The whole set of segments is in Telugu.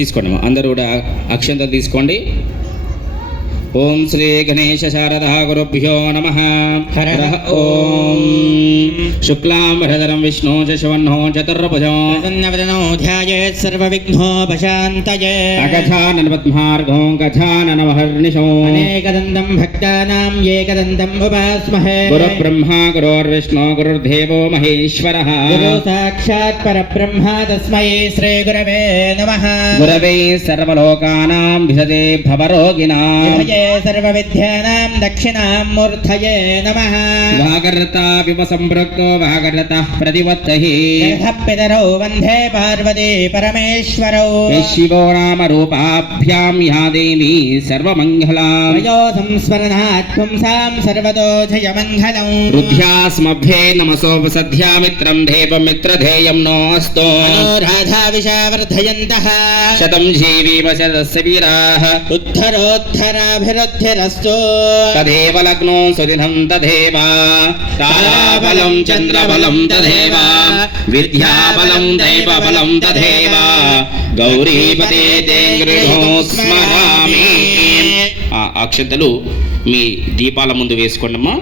తీసుకోండి అందరూ కూడా అక్షంతలు తీసుకోండి. ఓం శ్రీ గణేశ శారదా గురుభ్యో నమః. హర ఓం శుక్లాంబరధరం విష్ణు శశవన్నో చతుర్భుజో ప్రసన్నవదనో ధ్యాయేత్ సర్వవిఘ్నోపశాంతయే. అగజానన పద్మార్గో గజానన మహర్నిశో అనేకదంతం భక్తానాం ఏకదంతం ఉపాస్మహే. గురుబ్రహ్మా గురుర్విష్ణు గురుర్దేవో మహేశ్వరః. గురు సాక్షాత్ పరబ్రహ్మ తస్మై శ్రీ గురవే నమః. గురవే సర్వలోకానాం విషదే భవరోగిణాం సర్వవిద్యానాం దక్షిణామూర్తయే నమః. వాగర్తా వివ సంపృక్తో వాగర్తః ప్రతివత్తహి. పితరౌ వందే పార్వతీ పరమేశ్వరౌ. శివో నామ రూపాభ్యాం యా దేవీ సర్వమంగళాం. వయో సంస్మరణాత్ పుంసాం సర్వతో జయమంగళం. రుధ్యాస్మభ్యే నమసోపసధ్యా మిత్రం దేవమిత్రధేయం నోऽस्तु. రాధా విషావర్ధయంతః శతం జీవీవ శతస్య వీరాః. ఉద్ధరోద్ధరాభివృద్ధిరస్తు. తదేవ లగ్నో సుదినం తదేవ తారాబలం చంద్రబలం తదేవ విద్యాబలం దైవబలం తదేవ గౌరీపతే తే గృహో స్మరామి. ఆ అక్షంతలు మీ దీపాల ముందు వేసుకోండమ్మా.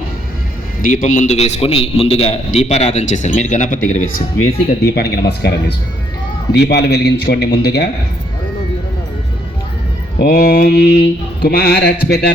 దీపం ముందు వేసుకొని ముందుగా దీపారాధన చేస్తారు. మీరు గణపతి దగ్గర వేసి ఇక దీపానికి నమస్కారం చేసుకోండి. దీపాలు వెలిగించుకోండి ముందుగా. ఓం కుమారచ్పితర